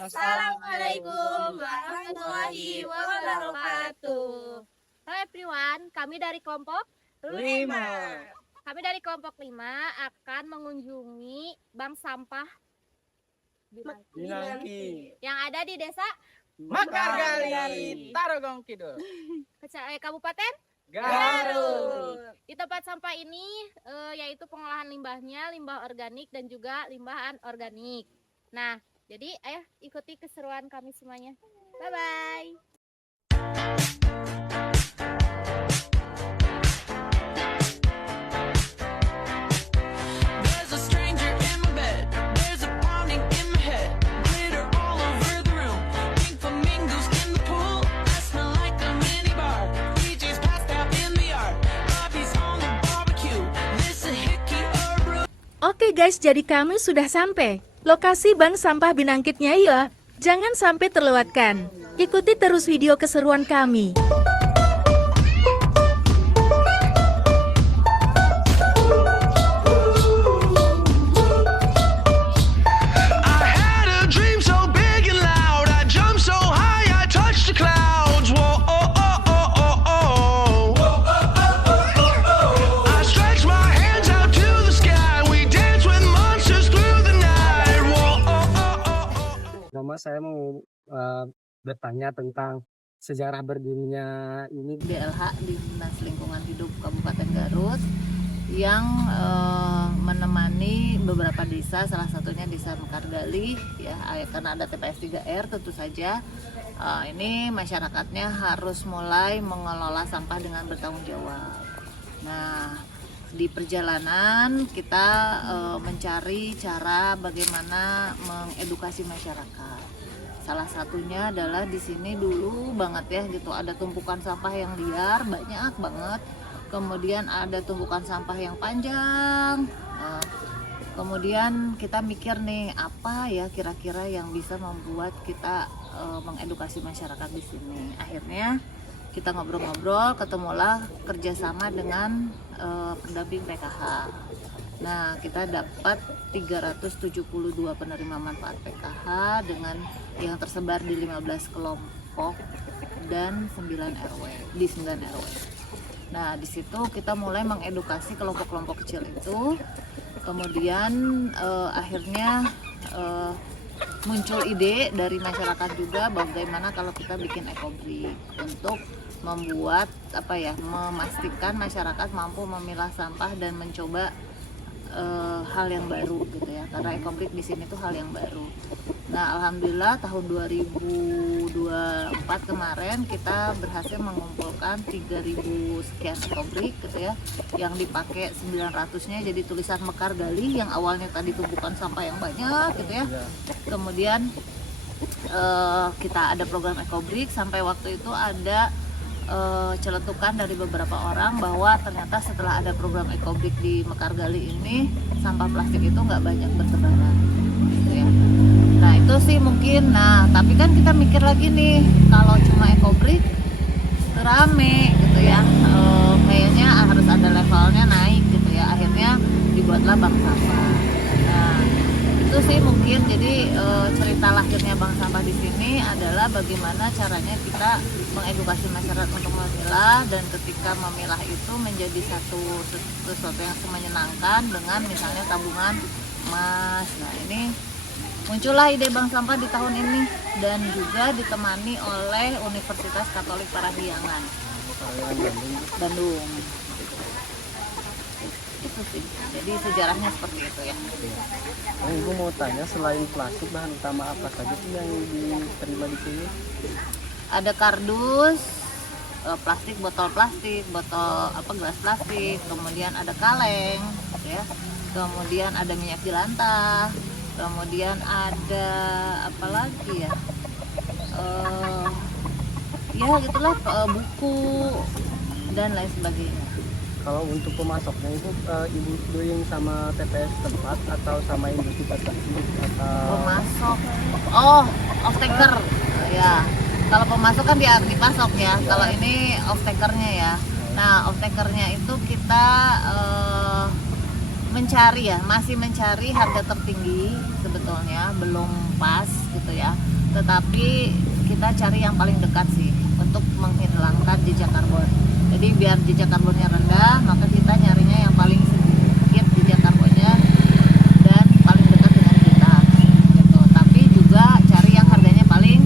Assalamualaikum warahmatullahi wabarakatuh. Halo everyone, kami dari kelompok 5. Kami dari kelompok 5 akan mengunjungi bank sampah Pinangki, yang ada di desa Mekargali, Tarogong Kidul, Kabupaten Garut. Di tempat sampah ini yaitu pengolahan limbahnya, limbah organik dan juga limbah anorganik. Nah, jadi ayo ikuti keseruan kami semuanya. Bye bye. There's a stranger in my bed. There's a pounding in my head. Glitter all over the room. Pink flamingos in the pool. I smell like a mini bar. DJ's passed out in the yard. Bobby's on the barbecue. This a hickey or brew. Oke guys, jadi kami sudah sampai. Lokasi bank sampah Binangkit Nyai ya. Jangan sampai terlewatkan. Ikuti terus video keseruan kami. I had a dream so big and loud. I jumped so high, I touched the clouds. Whoa, oh, oh, oh, oh, oh. I stretched my hands out to the sky. We danced with monsters through the night. Whoa, oh, oh, oh, oh. Nama saya mau bertanya tentang sejarah berdirinya ini. DLH Dinas Lingkungan Hidup Kabupaten Garut yang menemani beberapa desa, salah satunya desa Mekargali ya, karena ada TPS 3R tentu saja ini masyarakatnya harus mulai mengelola sampah dengan bertanggung jawab. Nah, di perjalanan kita mencari cara bagaimana mengedukasi masyarakat. Salah satunya adalah di sini dulu banget ya gitu, ada tumpukan sampah yang liar banyak banget. Kemudian ada tumpukan sampah yang panjang. Kemudian kita mikir nih, apa ya kira-kira yang bisa membuat kita mengedukasi masyarakat di sini. Akhirnya kita ngobrol-ngobrol, ketemulah kerjasama dengan pendamping PKH. Nah, kita dapat 372 penerima manfaat PKH dengan yang tersebar di 15 kelompok dan 9 RW, di 9 RW. Nah, di situ kita mulai mengedukasi kelompok-kelompok kecil itu. Kemudian akhirnya muncul ide dari masyarakat juga bagaimana kalau kita bikin ekobrik untuk membuat memastikan masyarakat mampu memilah sampah dan mencoba hal yang baru gitu ya, karena ekobrik di sini tuh hal yang baru. Nah, alhamdulillah tahun 2024 kemarin kita berhasil mengumpulkan 3.000 sekian ekobrik gitu ya, yang dipakai 900-nya jadi tulisan Mekargali yang awalnya tadi tumpukan sampah yang banyak gitu ya. Kemudian kita ada program ekobrik, sampai waktu itu ada celetukan dari beberapa orang bahwa ternyata setelah ada program ekobrik di Mekargali ini, sampah plastik itu nggak banyak bertebaran gitu ya. Nah, itu sih mungkin. Nah, tapi kan kita mikir lagi nih, kalau cuma ekobrik rame gitu ya, kayaknya harus ada levelnya naik gitu ya. Akhirnya dibuatlah bank sampah. Nah, itu sih mungkin. Jadi cerita lahirnya bank sampah di sini adalah bagaimana caranya kita mengedukasi masyarakat untuk memilah, dan ketika memilah itu menjadi sesuatu yang menyenangkan dengan misalnya tabungan emas. Nah, ini muncullah ide bank sampah di tahun ini dan juga ditemani oleh Universitas Katolik Parahyangan Bandung. Itu sih. Jadi sejarahnya seperti itu ya. Nah, Ibu mau tanya, selain plastik bahan utama apa saja sih yang diterima di sini? Ada kardus, plastik, botol gelas plastik, kemudian ada kaleng ya, kemudian ada minyak jelantah, kemudian ada apa lagi ya, ya gitulah, buku dan lain sebagainya. Kalau untuk pemasoknya itu Ibu doing sama TPS tempat atau sama industri plastik atau Pemasok, off taker ya. Kalau pemasok kan dipasok ya. Kalau ini off takernya ya. Nah, off takernya itu kita mencari ya, masih mencari harga tertinggi sebetulnya, belum pas gitu ya. tetapi kita cari yang paling dekat sih untuk menghilangkan jejak karbon. Jadi biar jejak karbonnya rendah, maka kita nyarinya yang paling sedikit jejak karbonnya dan paling dekat dengan kita gitu. Tapi juga cari yang harganya paling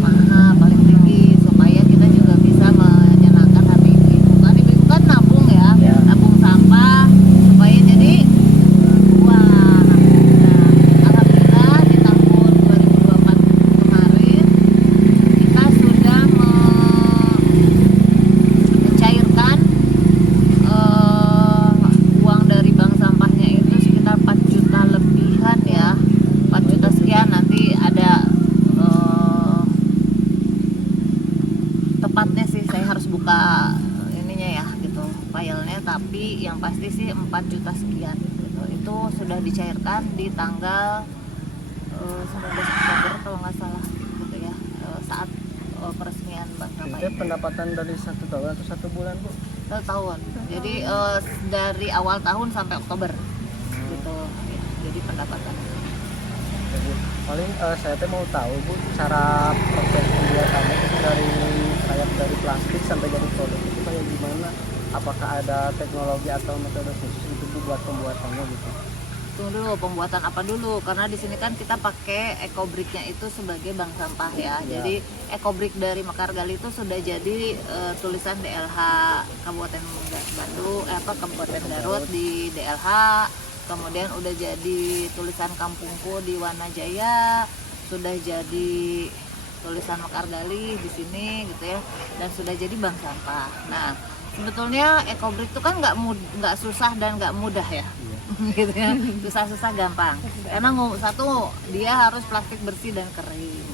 mahal, paling tinggi, supaya kita juga bisa menyenangkan hati ibu-ibu. Kan ibu-ibu kan nabung ya, nabung sampah supaya jadi uang. Nah, alhamdulillah di tahun 2024 kemarin kita sudah mencairkan uang dari bank sampahnya itu sekitar 4 juta lebihan ya, 4 juta sekian. Nanti ada tepatnya sih saya harus buka ininya ya gitu filenya, tapi yang pasti sih 4 juta sekian gitu. Itu sudah dicairkan di tanggal 19 Oktober kalau nggak salah gitu ya, saat peresmian bank sampah Itu ini. pendapatan dari 1 tahun atau 1 bulan Bu? 1 tahun. Jadi dari awal tahun sampai Oktober gitu ya. Jadi pendapatan. Jadi, paling saya teh mau tahu Bu, cara proses pembuatannya itu dari plastik sampai jadi produk itu kayak gimana? Apakah ada teknologi atau metode khusus itu Bu buat pembuatannya gitu? Tunggu dulu, pembuatan apa dulu? Karena di sini kan kita pakai ekobriknya itu sebagai bank sampah ya. Jadi ekobrik dari Mekargali itu sudah jadi tulisan DLH Kabupaten Bandung, Kabupaten Garut di DLH. Kemudian udah jadi tulisan Kampungku di Wanajaya, sudah jadi tulisan Mekargali di sini gitu ya, dan sudah jadi bank sampah. Nah, sebetulnya ekobrik itu kan nggak susah dan nggak mudah ya. Gitu ya, susah-susah gampang karena satu dia harus plastik bersih dan kering.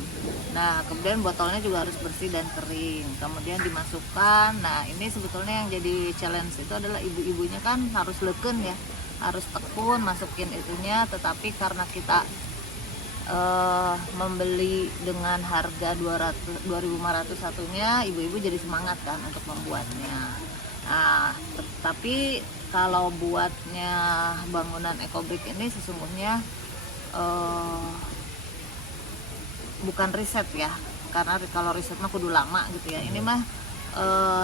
Nah kemudian botolnya juga harus bersih dan kering, kemudian dimasukkan. Nah ini sebetulnya yang jadi challenge itu adalah ibu-ibunya kan harus leken ya, harus tekun masukin itunya. Tetapi karena kita membeli dengan harga 2.500 satunya, ibu-ibu jadi semangat kan untuk membuatnya. Nah, tapi kalau buatnya bangunan ekobrik ini sesungguhnya bukan riset ya, karena kalau riset mah kudu lama gitu ya. Ini mah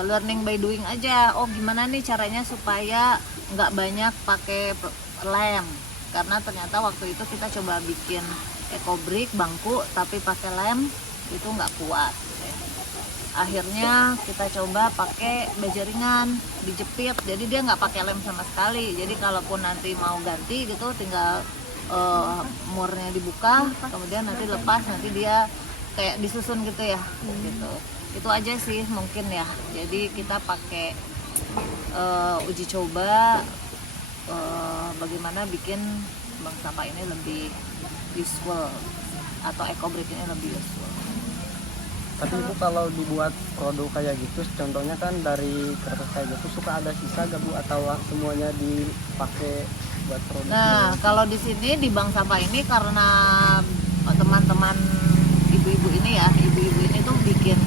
learning by doing aja. Oh gimana nih caranya supaya nggak banyak pakai lem, karena ternyata waktu itu kita coba bikin ekobrik bangku tapi pakai lem itu nggak kuat. Akhirnya kita coba pakai baja ringan dijepit, jadi dia nggak pakai lem sama sekali. Jadi kalaupun nanti mau ganti gitu tinggal murnya dibuka, kemudian nanti lepas, nanti dia kayak disusun gitu ya gitu. Itu aja sih mungkin ya. Jadi kita pakai uji coba bagaimana bikin bank sampah ini lebih useful atau ekobrik ini lebih useful. Tapi Bu kalau dibuat produk kayak gitu, contohnya kan dari kertas kayak gitu suka ada sisa gak Bu, atau semuanya dipakai buat produk? Nah kalau di sini di bank sampah ini karena teman-teman ibu-ibu ini ya, ibu-ibu ini tuh bikin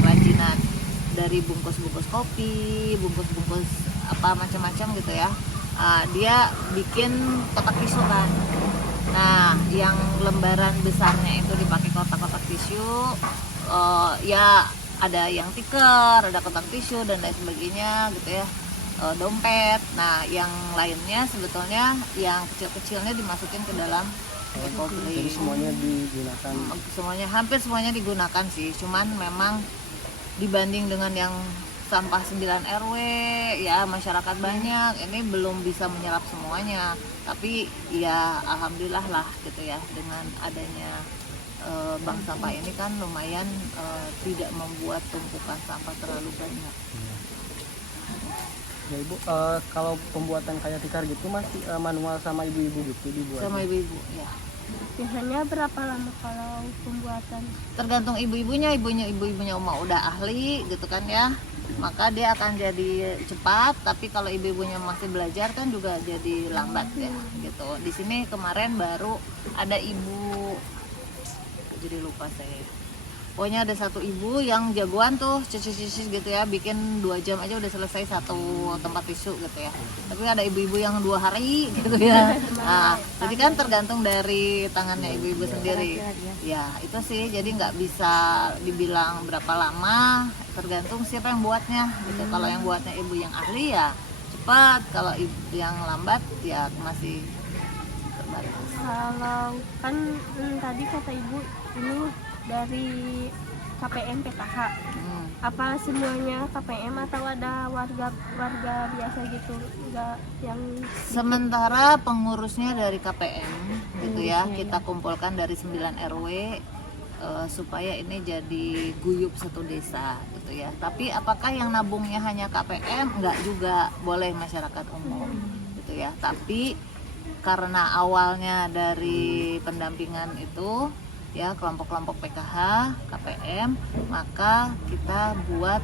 kerajinan dari bungkus-bungkus kopi, bungkus-bungkus apa macam-macam gitu ya. Dia bikin kotak tisu kan. Nah yang lembaran besarnya itu dipakai kotak-kotak tisu. Ya ada yang tikar, ada kotak tisu dan lain sebagainya gitu ya, dompet. Nah yang lainnya sebetulnya yang kecil-kecilnya dimasukin ke dalam ekobrik. Jadi semuanya digunakan? Semuanya, hampir semuanya digunakan sih, cuman memang dibanding dengan yang sampah 9 RW ya masyarakat banyak, ini belum bisa menyerap semuanya. Tapi ya alhamdulillah lah gitu ya, dengan adanya bank sampah ini kan lumayan tidak membuat tumpukan sampah terlalu banyak. Ya Ibu, kalau pembuatan kayak tikar gitu masih manual sama ibu-ibu gitu dibuat? Sama ibu-ibu ya. Biasanya berapa lama kalau pembuatan? Tergantung ibu-ibunya Uma udah ahli gitu kan ya, maka dia akan jadi cepat. Tapi kalau ibu-ibunya masih belajar kan juga jadi lambat ya gitu. Di sini kemarin baru ada ibu, jadi lupa saya, Pokoknya ada satu ibu yang jagoan tuh cicis gitu ya, bikin 2 jam aja udah selesai satu tempat tisu gitu ya. Tapi ada ibu-ibu yang 2 hari gitu ya. Nah, jadi kan tergantung dari tangannya ibu-ibu sendiri. Ya itu sih, jadi nggak bisa dibilang berapa lama, tergantung siapa yang buatnya gitu. Kalau yang buatnya ibu yang ahli ya cepat, kalau ibu yang lambat ya masih terbatas. Kalau kan tadi kata ibu ini dari KPM PKH. Apa semuanya KPM atau ada warga biasa gitu enggak yang Sementara pengurusnya dari KPM gitu ya, kita kumpulkan dari 9 RW supaya ini jadi guyup satu desa gitu ya. Tapi apakah yang nabungnya hanya KPM? Enggak juga, boleh masyarakat umum gitu ya. Tapi karena awalnya dari pendampingan itu ya kelompok-kelompok PKH, KPM, maka kita buat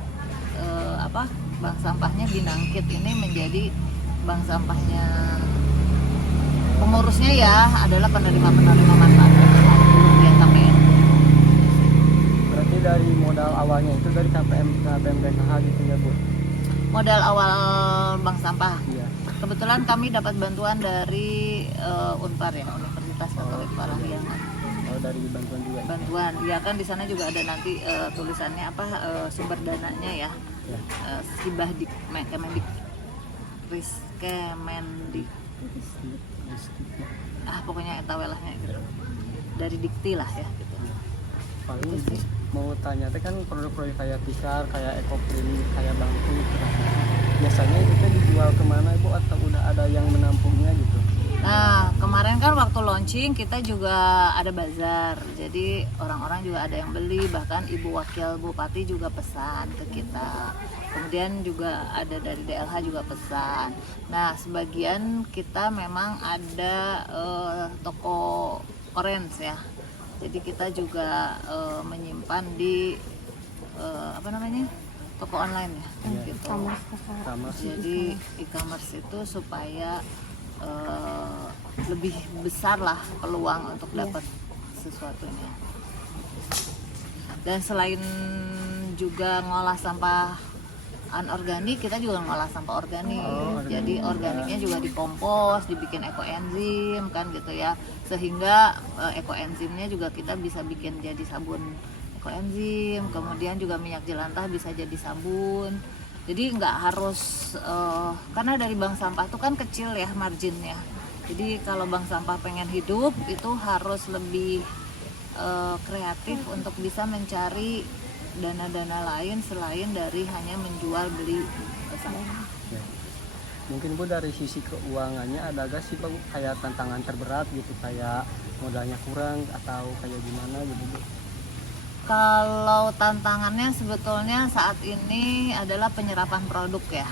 bank sampahnya Binangkit ini menjadi bank sampahnya, pengurusnya ya adalah penerima manfaat yang KPM. Berarti dari modal awalnya itu dari KPM PKH gitu ya Bu? Modal awal bank sampah. Iya. Kebetulan kami dapat bantuan dari Unpar ya, Universitas Katolik Parahyangan. Oh, dari bantuan juga. Bantuan, ya kan di sana juga ada nanti tulisannya sumber dananya ya. Ya. Hibah Kemendik, Kemendik, pokoknya etawelahnya gitu. Dari Dikti lah ya. Gitu. Paling Ibu mau tanya teh kan produk-produk kayak tikar, kayak ekoprint, kayak bangku gitu. Biasanya itu teh dijual kemana Ibu, atau udah ada yang menampungnya gitu? Nah, kemarin kan waktu launching kita juga ada bazar. Jadi orang-orang juga ada yang beli, bahkan Ibu Wakil Bupati juga pesan ke kita. Kemudian juga ada dari DLH juga pesan. Nah, sebagian kita memang ada toko orange ya. Jadi kita juga menyimpan di toko online ya, gitu. Jadi e-commerce itu supaya lebih besar lah peluang untuk dapat sesuatunya. Dan selain juga ngolah sampah anorganik, kita juga ngolah sampah organik. Jadi organiknya juga dikompos, dibikin ekoenzim kan gitu ya, sehingga ekoenzimnya juga kita bisa bikin jadi sabun ekoenzim. Kemudian juga minyak jelantah bisa jadi sabun. Jadi nggak harus karena dari bank sampah itu kan kecil ya marginnya. Jadi kalau bank sampah pengen hidup itu harus lebih kreatif untuk bisa mencari dana-dana lain selain dari hanya menjual beli sampah. Ya. Mungkin Bu dari sisi keuangannya ada gak sih Bu kayak tantangan terberat gitu, kayak modalnya kurang atau kayak gimana gitu Bu? Kalau tantangannya sebetulnya saat ini adalah penyerapan produk ya.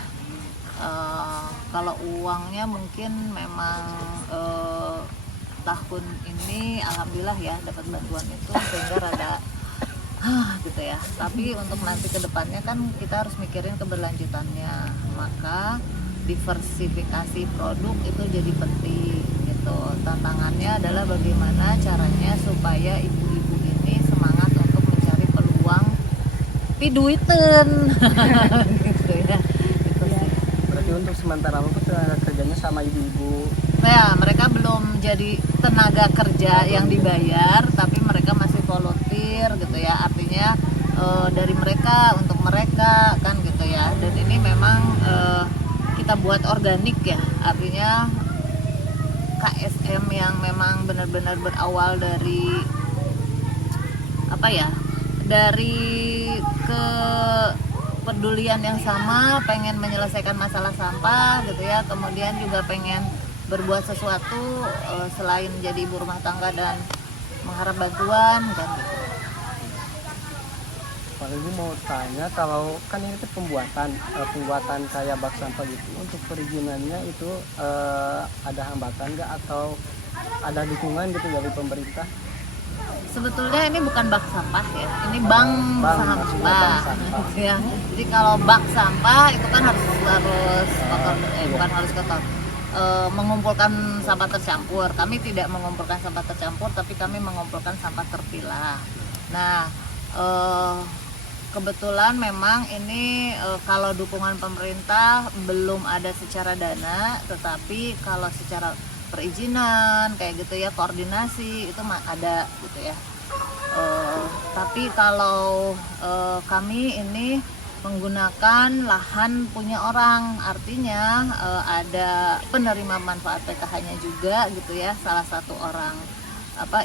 Kalau uangnya mungkin memang tahun ini alhamdulillah ya dapat bantuan itu sehingga rada gitu ya. Tapi untuk nanti ke depannya kan kita harus mikirin keberlanjutannya. Maka diversifikasi produk itu jadi penting gitu. Tantangannya adalah bagaimana caranya supaya ibu-ibu ini semangat untuk mencari peluang piduiten gitu ya. Gitu sih. Berarti untuk sementara waktu tenaga kerjanya sama ibu-ibu. Ya, mereka belum jadi tenaga kerja yang dibayar, tapi mereka masih volunteer gitu ya. Artinya dari mereka untuk mereka kan gitu ya. Dan ini memang kita buat organik ya. Artinya KSM yang memang benar-benar berawal dari dari kepedulian yang sama, pengen menyelesaikan masalah sampah gitu ya. Kemudian juga pengen berbuat sesuatu selain jadi ibu rumah tangga dan mengharap bantuan kan gitu. Kalau Ibu mau tanya, kalau kan ini tuh pembuatan kayak bak sampah gitu, untuk perizinannya itu ada hambatan nggak atau ada dukungan gitu dari pemerintah? Sebetulnya ini bukan bak sampah ya, ini bank sampah. bank sampah. Ya. Jadi kalau bak sampah itu kan harus kotor, bukan harus kotor. Mengumpulkan sampah tercampur. Kami tidak mengumpulkan sampah tercampur, tapi kami mengumpulkan sampah terpilah. Nah, kebetulan memang ini kalau dukungan pemerintah belum ada secara dana, tetapi kalau secara perizinan kayak gitu ya, koordinasi itu ada gitu ya. Tapi kalau kami ini menggunakan lahan punya orang, artinya ada penerima manfaat PKH-nya juga gitu ya, salah satu orang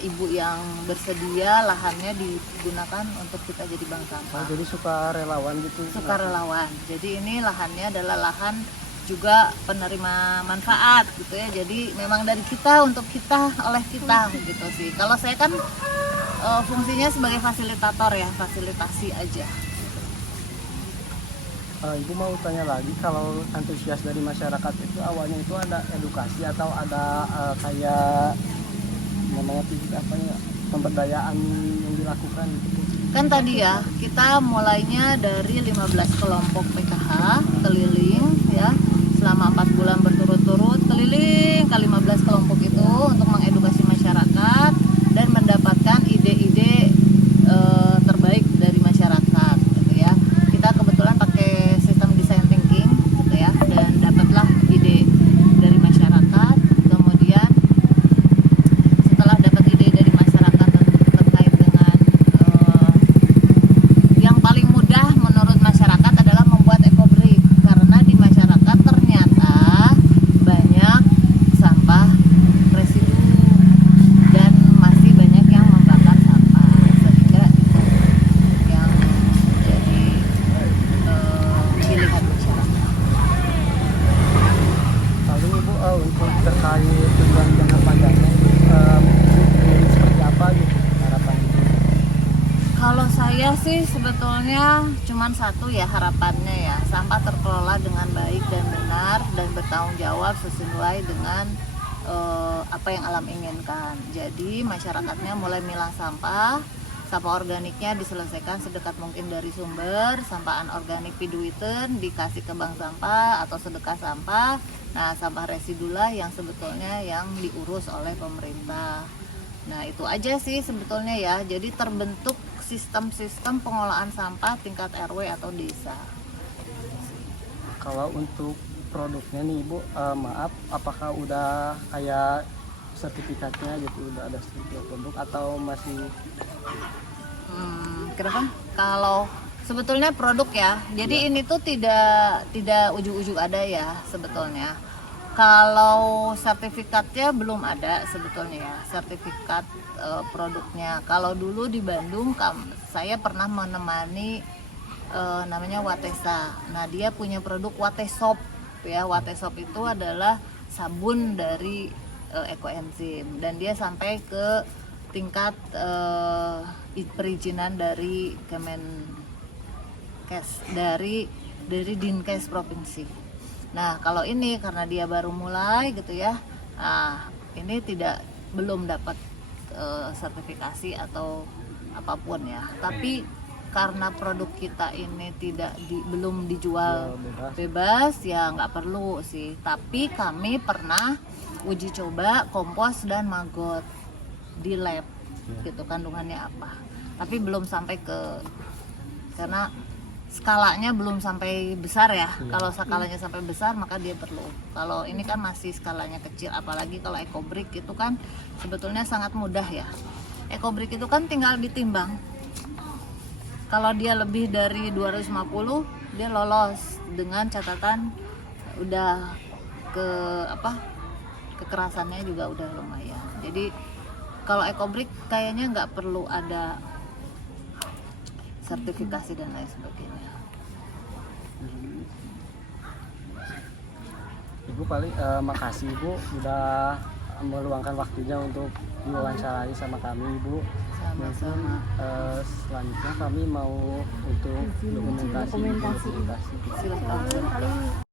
ibu yang bersedia lahannya digunakan untuk kita jadi bank sampah. Jadi suka relawan gitu. Sukarelawan. Jadi ini lahannya adalah lahan juga penerima manfaat gitu ya. Jadi memang dari kita untuk kita, oleh kita gitu sih. Kalau saya kan fungsinya sebagai fasilitator ya, fasilitasi aja. Ibu mau tanya lagi, kalau antusias dari masyarakat itu awalnya itu ada edukasi atau ada kayak namanya pemberdayaan yang dilakukan gitu? Kan tadi ya, kita mulainya dari 15 kelompok PKH keliling ya, selama 4 bulan berturut-turut keliling ke 15 kelompok itu untuk mengedukasi masyarakat dan mendapatkan ide-ide terbaik dari masyarakat gitu ya. Kita kebetulan pakai sistem design thinking gitu ya, dan dapatlah ide dari masyarakat. Kemudian setelah dapat ide dari masyarakat terkait dengan yang paling mudah menurut masyarakat adalah membuat ecobrick, karena di masyarakat ternyata banyak sampah residu dan masih banyak yang membakar sampah, sehingga itu yang jadi pilihan masyarakat. Lalu Ibu untuk terkait tujuan jangka panjangnya ini seperti apa gitu harapan Ibu? Kalau saya sih sebetulnya cuman satu ya harapannya ya, sampah terkelola dengan baik dan benar dan bertanggung jawab sesuai dengan apa yang alam inginkan. Jadi masyarakatnya mulai milah sampah organiknya diselesaikan sedekat mungkin dari sumber, sampah anorganik piduiten dikasih ke bank sampah atau sedekah sampah. Nah, sampah residulah yang sebetulnya yang diurus oleh pemerintah. Nah, itu aja sih sebetulnya ya. Jadi terbentuk sistem-sistem pengelolaan sampah tingkat RW atau desa. Kalau untuk produknya nih Ibu, maaf, apakah udah kayak sertifikatnya gitu, udah ada sertifikat produk atau masih? Kenapa? Kalau sebetulnya produk ya, jadi ini tuh tidak ujuk-ujuk ada ya sebetulnya. Kalau sertifikatnya belum ada sebetulnya ya, sertifikat produknya. Kalau dulu di Bandung saya pernah menemani namanya Watesa. Nah, dia punya produk Watesop ya. Watesop itu adalah sabun dari ekoenzim dan dia sampai ke tingkat perizinan dari Kemenkes, dari Dinkes provinsi. Nah, kalau ini karena dia baru mulai gitu ya, nah ini belum dapat sertifikasi atau apapun ya. Tapi karena produk kita ini belum dijual bebas ya nggak perlu sih. Tapi kami pernah uji coba kompos dan maggot di lab gitu, kandungannya apa, tapi belum sampai karena skalanya belum sampai besar ya. Kalau skalanya sampai besar maka dia perlu. Kalau ini kan masih skalanya kecil, apalagi kalau ecobrick itu kan sebetulnya sangat mudah ya. Ecobrick itu kan tinggal ditimbang, kalau dia lebih dari 250 dia lolos dengan catatan udah kekerasannya juga udah lumayan. Jadi kalau ecobrick kayaknya nggak perlu ada sertifikasi dan lain sebagainya. Ibu paling makasih Ibu udah meluangkan waktunya untuk diwawancarai sama kami Ibu. Sama-sama. Selanjutnya kami mau untuk dokumentasi. Silakan.